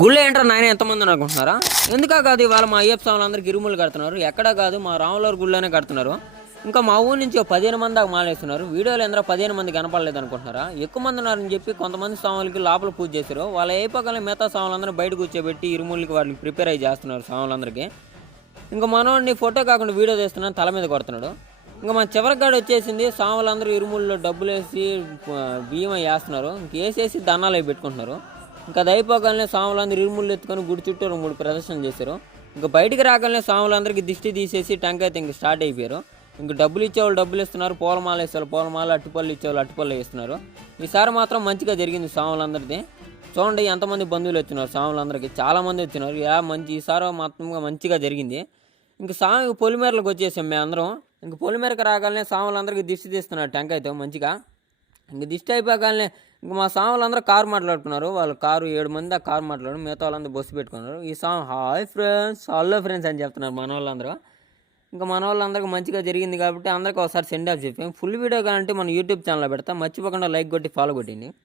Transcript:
గుళ్ళో ఏంటో నాయన ఎంతమంది అనుకుంటున్నారా? ఎందుకా కాదు ఇవాళ మా అయ్యప్ప స్వాములందరికీ ఇరుములు కడుతున్నారు. ఎక్కడా కాదు మా రాములవారి గుళ్ళోనే కడుతున్నారు. ఇంకా మా ఊరి నుంచి 15 మంది దాకా మాలేస్తున్నారు. వీడియోలు ఎందరో 15 మంది కనపడలేదు అనుకుంటున్నారా? ఎక్కువ మంది ఉన్నారని చెప్పి కొంతమంది స్వాములకి లోపల పూజ చేశారు. వాళ్ళు అయిపోగానే మిగతా స్వాములందరూ బయట కూర్చోబెట్టి ఇరుములకి వాళ్ళకి ప్రిపేర్ అయ్యి చేస్తున్నారు స్వాములందరికీ. ఇంకా మనోడిని ఫోటో కాకుండా వీడియో తీస్తున్నాను, తల మీద కొడుతున్నాడు. ఇంకా మన చివరిగాడు వచ్చేసింది. స్వాములందరూ ఇరుముల్లో డబ్బులు వేసి బియ్యం వేస్తున్నారు. ఇంకేసేసి దండాలు అవి పెట్టుకుంటున్నారు. ఇంకా అది అయిపోగానే స్వాములందరూ ఇరుముళ్ళు ఎత్తుకొని గుడి చుట్టూ 3 ప్రదర్శనలు చేశారు. ఇంకా బయటికి రాగానే స్వాములందరికీ దిష్టి తీసేసి టెంకాయ అయితే ఇంక స్టార్ట్ అయిపోయారు. ఇంక డబ్బులు ఇచ్చేవాళ్ళు డబ్బులు ఇస్తున్నారు, పూలమాల వేసేవాళ్ళు పూలమాల, అట్టుపళ్ళు ఇచ్చేవాళ్ళు అట్టుపళ్ళు ఇస్తున్నారు. ఈసారి మాత్రం మంచిగా జరిగింది స్వాములందరిది. చూడండి ఎంతమంది బంధువులు వచ్చినారు స్వాములందరికీ, చాలామంది వచ్చినారు. ఈసారి మాత్రంగా మంచిగా జరిగింది. ఇంక స్వామి పొలిమేరలకు వచ్చేసాం మేము అందరం. ఇంక పొలిమేరకు రాగానే స్వాములందరికీ దిష్టి తీస్తున్నారు టెంకాయతో మంచిగా. ఇంక దిష్టి అయిపోగానే ఇంక మా స్వాములందరూ కారు మాట్లాడుకున్నారు. వాళ్ళు కారు 7 మంది ఆ కారు మాట్లాడు, మిగతా వాళ్ళందరూ బస్సు పెట్టుకున్నారు. ఈ స్వామి హాయ్ ఫ్రెండ్స్, హలో ఫ్రెండ్స్ అని చెప్తున్నారు మన వాళ్ళందరూ. ఇంకా మన వాళ్ళందరికీ మంచిగా జరిగింది కాబట్టి అందరికీ ఒకసారి సెండ్ ఆఫ్ చెప్పాం. ఫుల్ వీడియో కావాలంటే మన యూట్యూబ్ ఛానల్లో పెడతా. మర్చిపోకుండా లైక్ కొట్టి ఫాలో కొట్టింది.